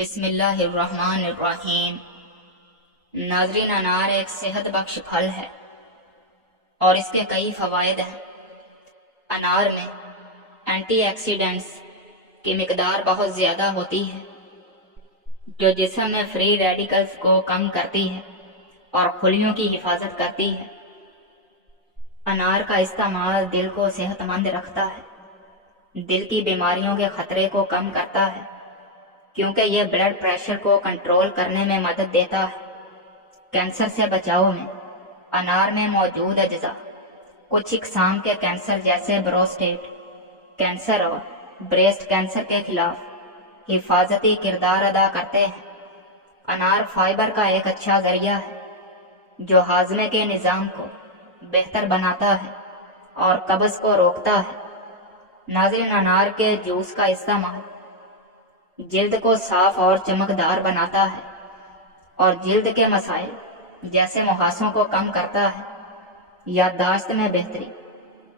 بسم اللہ الرحمن الرحیم۔ ناظرین، انار ایک صحت بخش پھل ہے اور اس کے کئی فوائد ہیں۔ انار میں اینٹی آکسیڈنٹس کی مقدار بہت زیادہ ہوتی ہے جو جسم میں فری ریڈیکلز کو کم کرتی ہے اور خلیوں کی حفاظت کرتی ہے۔ انار کا استعمال دل کو صحت مند رکھتا ہے، دل کی بیماریوں کے خطرے کو کم کرتا ہے کیونکہ یہ بلڈ پریشر کو کنٹرول کرنے میں مدد دیتا ہے۔ کینسر سے بچاؤ میں انار میں موجود اجزاء کچھ اقسام کے کینسر جیسے بروسٹیٹ کینسر اور بریسٹ کینسر کے خلاف حفاظتی کردار ادا کرتے ہیں۔ انار فائبر کا ایک اچھا ذریعہ ہے جو ہاضمے کے نظام کو بہتر بناتا ہے اور قبض کو روکتا ہے۔ ناظرین، انار کے جوس کا استعمال جلد کو صاف اور چمکدار بناتا ہے اور جلد کے مسائل جیسے مہاسوں کو کم کرتا ہے۔ یادداشت میں بہتری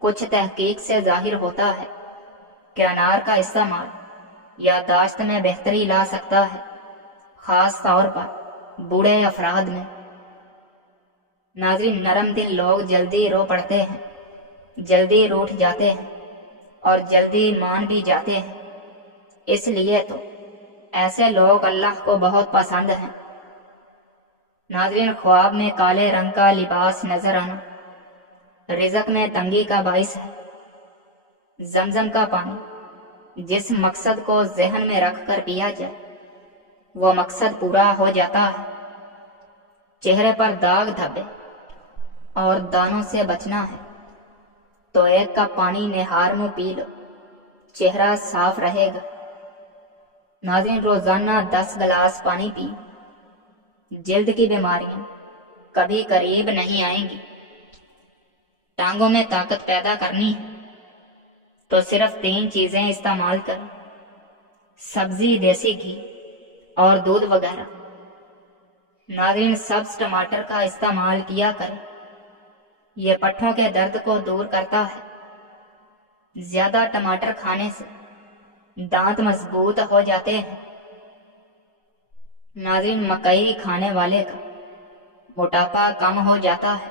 کچھ تحقیق سے ظاہر ہوتا ہے کہ انار کا استعمال یادداشت میں بہتری لا سکتا ہے، خاص طور پر بوڑھے افراد میں۔ ناظرین، نرم دل لوگ جلدی رو پڑتے ہیں، جلدی روٹھ جاتے ہیں اور جلدی مان بھی جاتے ہیں، اس لیے تو ایسے لوگ اللہ کو بہت پسند ہیں۔ ناظرین، خواب میں کالے رنگ کا لباس نظر آنا رزق میں تنگی کا باعث ہے۔ زمزم کا پانی جس مقصد کو ذہن میں رکھ کر پیا جائے وہ مقصد پورا ہو جاتا ہے۔ چہرے پر داغ دھبے اور دانوں سے بچنا ہے تو 1 کپ پانی نہار منہ پی لو، چہرہ صاف رہے گا۔ ناظرین، روزانہ 10 گلاس پانی پی، جلد کی بیماریاں کبھی قریب نہیں آئیں گی۔ ٹانگوں میں طاقت پیدا کرنی ہے تو صرف 3 چیزیں استعمال کریں: سبزی، دیسی گھی اور دودھ وغیرہ۔ ناظرین، سبز ٹماٹر کا استعمال کیا کریں، یہ پٹھوں کے درد کو دور کرتا ہے۔ زیادہ ٹماٹر کھانے سے دانت مضبوط ہو جاتے ہیں۔ ناظرین، مکئی کھانے والے کا موٹاپا کم ہو جاتا ہے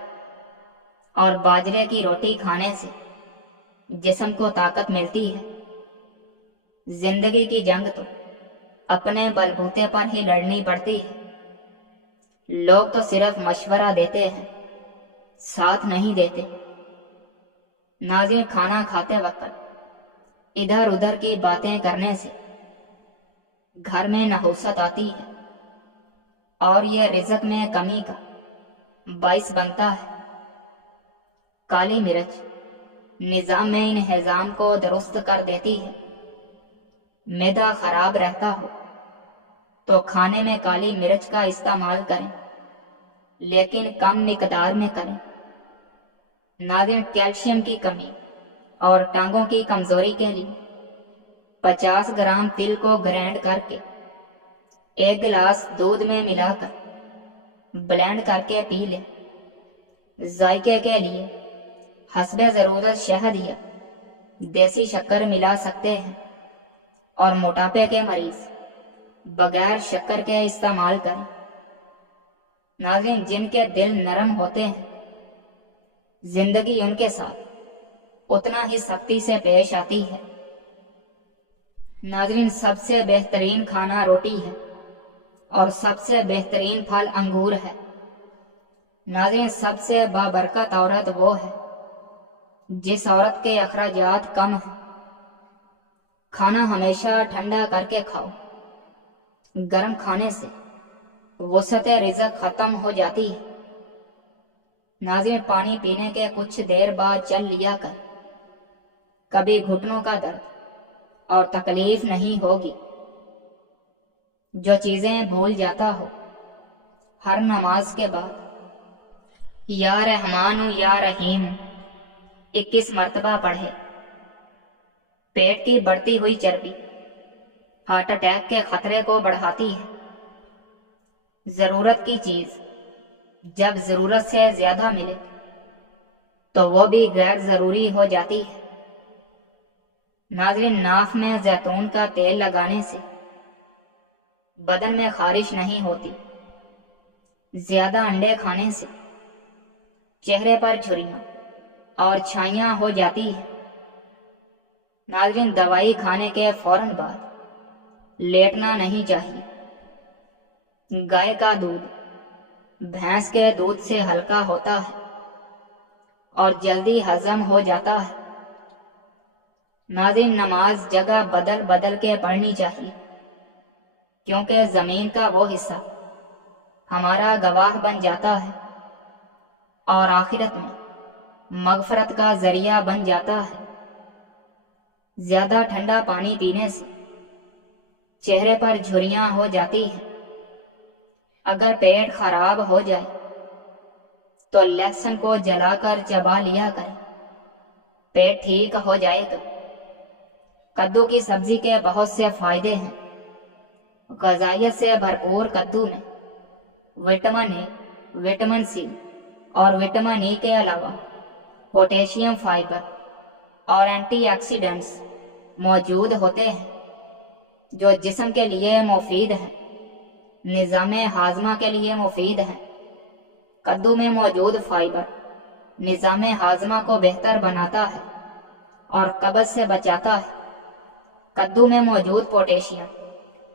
اور باجرے کی روٹی کھانے سے جسم کو طاقت ملتی ہے۔ زندگی کی جنگ تو اپنے بلبوتے پر ہی لڑنی پڑتی ہے، لوگ تو صرف مشورہ دیتے ہیں، ساتھ نہیں دیتے۔ ناظرین، کھانا کھاتے وقت ادھر ادھر کی باتیں کرنے سے گھر میں نحوست آتی ہے اور یہ رزق میں کمی کا باعث بنتا ہے۔ کالی مرچ نظام میں انہضام کو درست کر دیتی ہے۔ معدہ خراب رہتا ہو تو کھانے میں کالی مرچ کا استعمال کریں، لیکن کم مقدار میں کریں۔ ناظرین، کیلشیم کی کمی اور ٹانگوں کی کمزوری کے لیے 50 گرام تل کو گرینڈ کر کے 1 گلاس دودھ میں ملا کر بلینڈ کر کے پی لیں۔ ذائقے کے لیے حسب ضرورت شہد یا دیسی شکر ملا سکتے ہیں اور موٹاپے کے مریض بغیر شکر کے استعمال کریں۔ ناظرین، جن کے دل نرم ہوتے ہیں زندگی ان کے ساتھ اتنا ہی سختی سے پیش آتی ہے۔ ناظرین، سب سے بہترین کھانا روٹی ہے اور سب سے بہترین پھل انگور ہے۔ ناظرین، سب سے بابرکت عورت وہ ہے جس عورت کے اخراجات کم ہیں۔ کھانا ہمیشہ ٹھنڈا کر کے کھاؤ، گرم کھانے سے وسعت رزق ختم ہو جاتی ہے۔ ناظرین، پانی پینے کے کچھ دیر بعد چل لیا کر، کبھی گھٹنوں کا درد اور تکلیف نہیں ہوگی۔ جو چیزیں بھول جاتا ہو ہر نماز کے بعد یا رحمان یا رحیم 21 مرتبہ پڑھے۔ پیٹ کی بڑھتی ہوئی چربی ہارٹ اٹیک کے خطرے کو بڑھاتی ہے۔ ضرورت کی چیز جب ضرورت سے زیادہ ملے تو وہ بھی غیر ضروری ہو جاتی ہے۔ ناظرین، ناف میں زیتون کا تیل لگانے سے بدن میں خارش نہیں ہوتی۔ زیادہ انڈے کھانے سے چہرے پر جھریاں اور چھائیاں ہو جاتی ہیں۔ ناظرین، دوائی کھانے کے فوراً بعد لیٹنا نہیں چاہیے۔ گائے کا دودھ بھینس کے دودھ سے ہلکا ہوتا ہے اور جلدی ہضم ہو جاتا ہے۔ ناظرین، نماز جگہ بدل بدل کے پڑھنی چاہیے، کیونکہ زمین کا وہ حصہ ہمارا گواہ بن جاتا ہے اور آخرت میں مغفرت کا ذریعہ بن جاتا ہے۔ زیادہ ٹھنڈا پانی پینے سے چہرے پر جھریاں ہو جاتی ہیں۔ اگر پیٹ خراب ہو جائے تو لہسن کو جلا کر چبا لیا کریں، پیٹ ٹھیک ہو جائے گا۔ کدو کی سبزی کے بہت سے فائدے ہیں۔ غذائیت سے بھرپور کدو میں وٹامن اے، وٹامن سی اور وٹامن ای کے علاوہ پوٹیشیم، فائبر اور اینٹی آکسیڈنٹس موجود ہوتے ہیں جو جسم کے لیے مفید ہیں، نظام ہاضمہ کے لیے مفید ہیں۔ کدو میں موجود فائبر نظام ہاضمہ کو بہتر بناتا ہے اور قبض سے بچاتا ہے۔ کدو میں موجود پوٹیشیم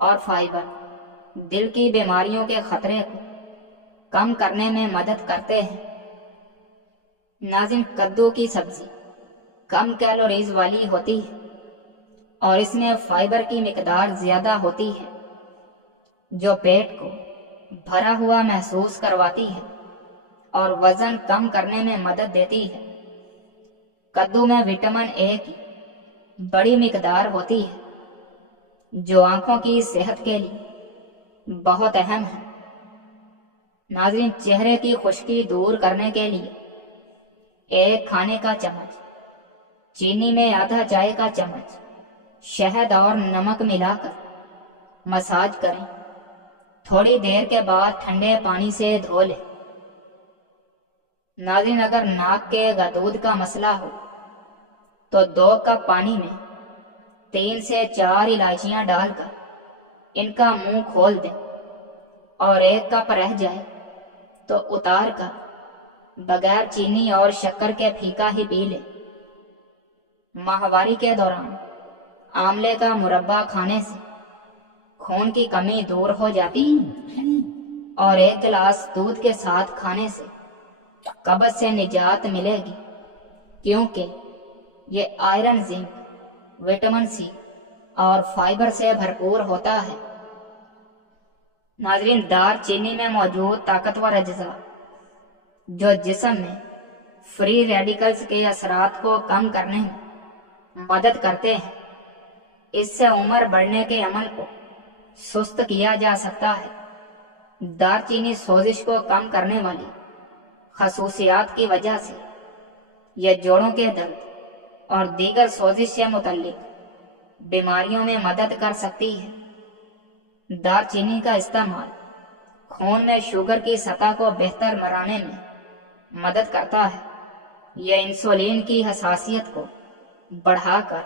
اور فائبر دل کی بیماریوں کے خطرے کو کم کرنے میں مدد کرتے ہیں۔ ناظرین، کدو کی سبزی کم کیلوریز والی ہوتی ہے اور اس میں فائبر کی مقدار زیادہ ہوتی ہے، جو پیٹ کو بھرا ہوا محسوس کرواتی ہے اور وزن کم کرنے میں مدد دیتی ہے۔ کدو میں وٹامن اے کی بڑی مقدار ہوتی ہے، جو آنکھوں کی صحت کے لیے بہت اہم ہے۔ ناظرین، چہرے کی خشکی دور کرنے کے لیے ایک کھانے کا چمچ چینی میں آدھا چائے کا چمچ شہد اور نمک ملا کر مساج کریں، تھوڑی دیر کے بعد ٹھنڈے پانی سے دھو لیں۔ ناظرین، اگر ناک کے گدود کا مسئلہ ہو تو 2 کپ پانی میں 3 سے 4 الائچیاں ڈال کر ان کا منہ کھول دیں اور 1 کپ رہ جائے تو اتار کر بغیر چینی اور شکر کے پھیکا ہی پی لیں۔ ماہواری کے دوران آملے کا مربع کھانے سے خون کی کمی دور ہو جاتی ہے اور 1 گلاس دودھ کے ساتھ کھانے سے قبض سے نجات ملے گی، کیونکہ یہ آئرن، زنک، وٹامن سی اور فائبر سے بھرپور ہوتا ہے۔ ناظرین، دار چینی میں موجود طاقتور اجزاء جو جسم میں فری ریڈیکلز کے اثرات کو کم کرنے میں مدد کرتے ہیں، اس سے عمر بڑھنے کے عمل کو سست کیا جا سکتا ہے۔ دار چینی سوزش کو کم کرنے والی خصوصیات کی وجہ سے یہ جوڑوں کے درد اور دیگر سوزش سے متعلق بیماریوں میں مدد کر سکتی ہے۔ دار چینی کا استعمال خون میں شوگر کی سطح کو بہتر بنانے میں مدد کرتا ہے۔ یہ انسولین کی حساسیت کو بڑھا کر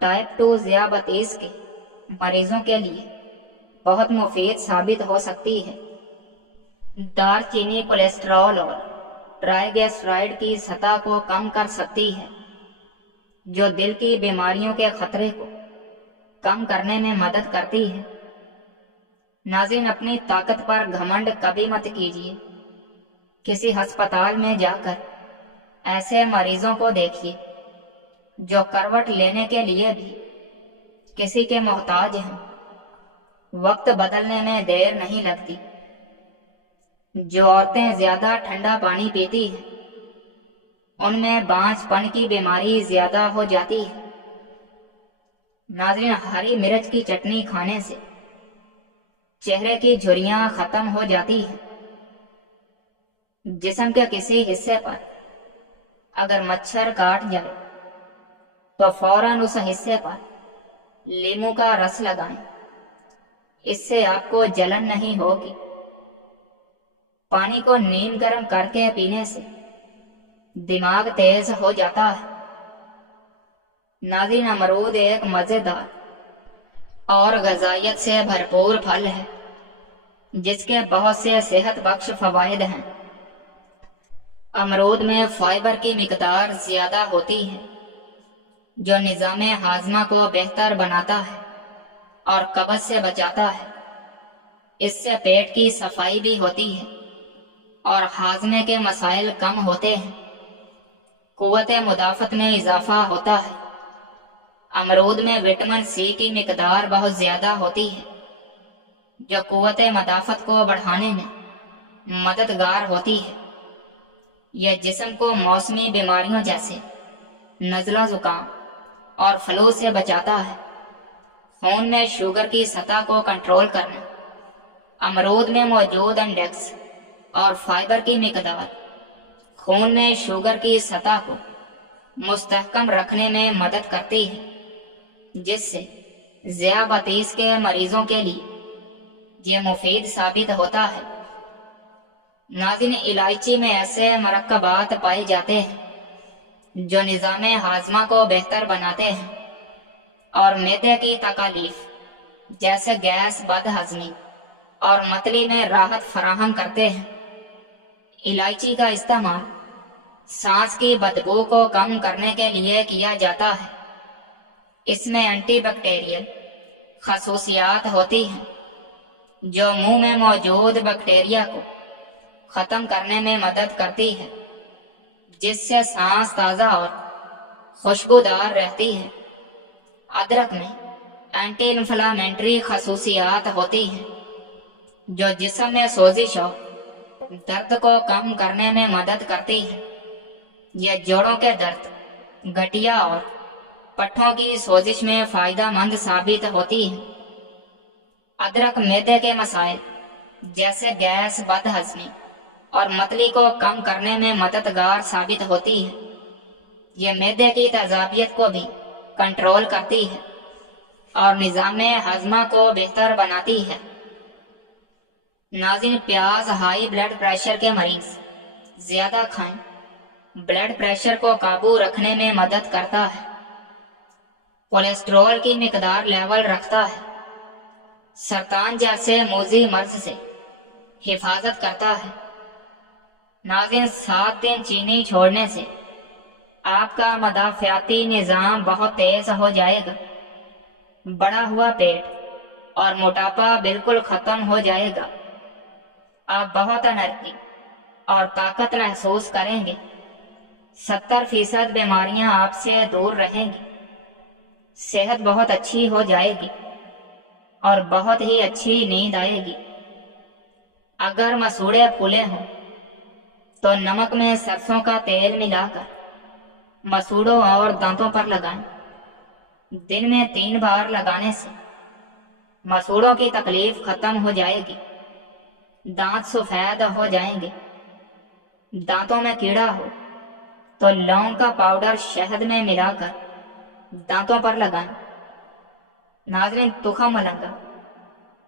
ٹائپ 2 ذیابیطس کے مریضوں کے لیے بہت مفید ثابت ہو سکتی ہے۔ دار چینی کولیسٹرول اور ٹرائی گلیسرائڈ کی سطح کو کم کر سکتی ہے، جو دل کی بیماریوں کے خطرے کو کم کرنے میں مدد کرتی ہے۔ ناظرین، اپنی طاقت پر گھمنڈ کبھی مت کیجیے۔ کسی ہسپتال میں جا کر ایسے مریضوں کو دیکھیے جو کروٹ لینے کے لیے بھی کسی کے محتاج ہیں۔ وقت بدلنے میں دیر نہیں لگتی۔ جو عورتیں زیادہ ٹھنڈا پانی پیتی ہیں ان میں بانجھ پن کی بیماری زیادہ ہو جاتی ہے۔ ناظرین، ہری مرچ کی چٹنی کھانے سے چہرے کی جھریاں ختم ہو جاتی ہیں۔ جسم کے کسی حصے پر اگر مچھر کاٹ جائے تو فوراً اس حصے پر لیموں کا رس لگائیں، اس سے آپ کو جلن نہیں ہوگی۔ پانی کو نیم گرم کر کے پینے سے دماغ تیز ہو جاتا ہے۔ ناظرین، امرود ایک مزیدار اور غذائیت سے بھرپور پھل ہے جس کے بہت سے صحت بخش فوائد ہیں۔ امرود میں فائبر کی مقدار زیادہ ہوتی ہے جو نظام ہاضمہ کو بہتر بناتا ہے اور قبض سے بچاتا ہے۔ اس سے پیٹ کی صفائی بھی ہوتی ہے اور ہاضمے کے مسائل کم ہوتے ہیں۔ قوت مدافعت میں اضافہ ہوتا ہے۔ امرود میں وٹامن سی کی مقدار بہت زیادہ ہوتی ہے جو قوت مدافعت کو بڑھانے میں مددگار ہوتی ہے۔ یہ جسم کو موسمی بیماریوں جیسے نزلہ زکام اور فلو سے بچاتا ہے۔ خون میں شوگر کی سطح کو کنٹرول کرنا۔ امرود میں موجود انڈیکس اور فائبر کی مقدار خون میں شوگر کی سطح کو مستحکم رکھنے میں مدد کرتی ہے جس سے ذیابیطس کے مریضوں کے لیے یہ مفید ثابت ہوتا ہے۔ ناظرین، الائچی میں ایسے مرکبات پائے جاتے ہیں جو نظام ہاضمہ کو بہتر بناتے ہیں اور معدے کی تکالیف جیسے گیس، بد ہضمی اور متلی میں راحت فراہم کرتے ہیں۔ الائچی کا استعمال سانس کی بدبو کو کم کرنے کے لیے کیا جاتا ہے۔ اس میں اینٹی بیکٹیریل خصوصیات ہوتی ہیں جو منہ میں موجود بیکٹیریا کو ختم کرنے میں مدد کرتی ہے جس سے سانس تازہ اور خوشبودار رہتی ہے۔ ادرک میں اینٹی انفلامنٹری خصوصیات ہوتی ہیں جو جسم میں سوزش اور درد کو کم کرنے میں مدد کرتی ہے۔ یہ جوڑوں کے درد، گٹھیا اور پٹھوں کی سوزش میں فائدہ مند ثابت ہوتی ہے۔ ادرک معدے کے مسائل جیسے گیس، بد ہضمی اور متلی کو کم کرنے میں مددگار ثابت ہوتی ہے۔ یہ معدے کی تیزابیت کو بھی کنٹرول کرتی ہے اور نظام ہاضمہ کو بہتر بناتی ہے۔ ناظرین، پیاز ہائی بلڈ پریشر کے مریض زیادہ کھائیں۔ بلڈ پریشر کو قابو رکھنے میں مدد کرتا ہے، کولیسٹرول کی مقدار لیول رکھتا ہے، سرطان جیسے موذی مرض سے حفاظت کرتا ہے۔ ناظرین، 7 دن چینی چھوڑنے سے آپ کا مدافعتی نظام بہت تیز ہو جائے گا۔ بڑھا ہوا پیٹ اور موٹاپا بالکل ختم ہو جائے گا۔ آپ بہت انرجی اور طاقت محسوس کریں گے۔ 70% بیماریاں آپ سے دور رہیں گی۔ صحت بہت اچھی ہو جائے گی اور بہت ہی اچھی نیند آئے گی۔ اگر مسوڑے پھولے ہوں تو نمک میں سرسوں کا تیل ملا کر مسوڑوں اور دانتوں پر لگائیں۔ دن میں 3 بار لگانے سے مسوڑوں کی تکلیف ختم ہو جائے گی، دانت سفید ہو جائیں گے۔ دانتوں میں کیڑا ہو تو لونگ کا پاؤڈر شہد میں ملا کر دانتوں پر لگائیں۔ ناظرین، تخم ملنگا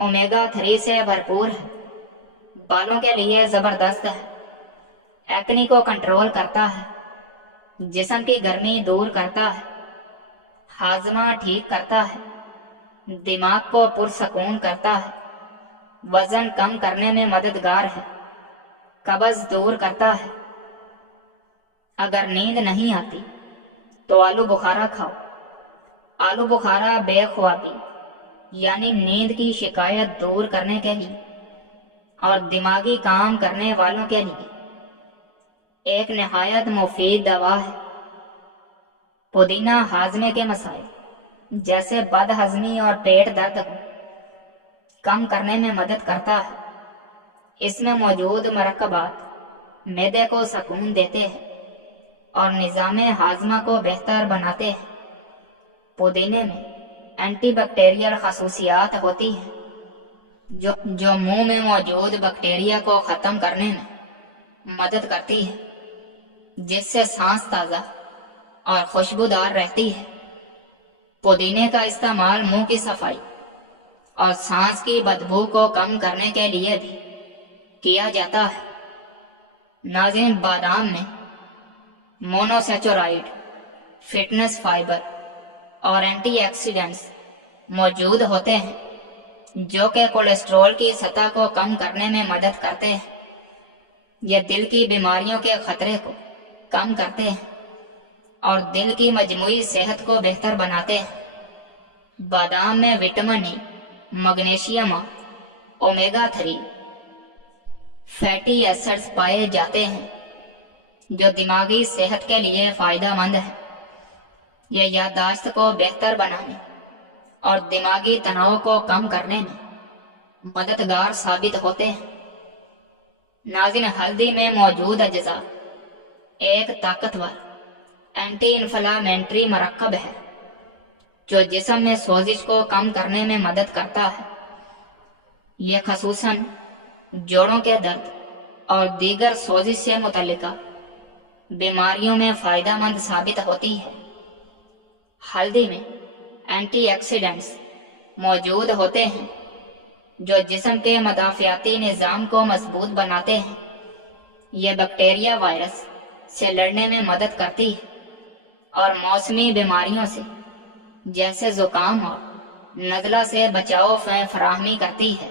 اومیگا 3 سے بھرپور ہے، بالوں کے لیے زبردست ہے، ایکنی کو کنٹرول کرتا ہے، جسم کی گرمی دور کرتا ہے، ہاضمہ ٹھیک کرتا ہے، دماغ کو پرسکون کرتا ہے، وزن کم کرنے میں مددگار ہے، قبض دور کرتا ہے۔ اگر نیند نہیں آتی تو آلو بخارا کھاؤ۔ آلو بخارا بے خوابی یعنی نیند کی شکایت دور کرنے کے لیے اور دماغی کام کرنے والوں کے لیے ایک نہایت مفید دوا ہے۔ پودینہ ہاضمے کے مسائل جیسے بد ہضمی اور پیٹ درد کو کم کرنے میں مدد کرتا ہے۔ اس میں موجود مرکبات معدے کو سکون دیتے ہیں اور نظام ہاضمہ کو بہتر بناتے ہیں۔ پودینے میں اینٹی بیکٹیریل خصوصیات ہوتی ہیں جو منہ میں موجود بیکٹیریا کو ختم کرنے میں مدد کرتی ہے، جس سے سانس تازہ اور خوشبودار رہتی ہے۔ پودینے کا استعمال منہ کی صفائی اور سانس کی بدبو کو کم کرنے کے لیے بھی کیا جاتا ہے۔ ناظرین، بادام میں مونوسیچورائڈ، فٹنس فائبر اور اینٹی آکسیڈنٹس موجود ہوتے ہیں جو کہ کولیسٹرول کی سطح کو کم کرنے میں مدد کرتے ہیں۔ یہ دل کی بیماریوں کے خطرے کو کم کرتے ہیں اور دل کی مجموعی صحت کو بہتر بناتے ہیں۔ بادام میں وٹامن ای، مگنیشیم اور اومیگا 3 فیٹی ایسڈز پائے جاتے ہیں جو دماغی صحت کے لیے فائدہ مند ہے۔ یہ یادداشت کو بہتر بنانے اور دماغی تناؤ کو کم کرنے میں مددگار ثابت ہوتے ہیں۔ ناظرین، ہلدی میں موجود اجزاء ایک طاقتور اینٹی انفلامنٹری مرکب ہے جو جسم میں سوزش کو کم کرنے میں مدد کرتا ہے۔ یہ خصوصاً جوڑوں کے درد اور دیگر سوزش سے متعلقہ بیماریوں میں فائدہ مند ثابت ہوتی ہے۔ ہلدی میں اینٹی آکسیڈنٹس موجود ہوتے ہیں جو جسم کے مدافعاتی نظام کو مضبوط بناتے ہیں۔ یہ بیکٹیریا وائرس سے لڑنے میں مدد کرتی ہے اور موسمی بیماریوں سے جیسے زکام اور نزلہ سے بچاؤ فراہمی کرتی ہے۔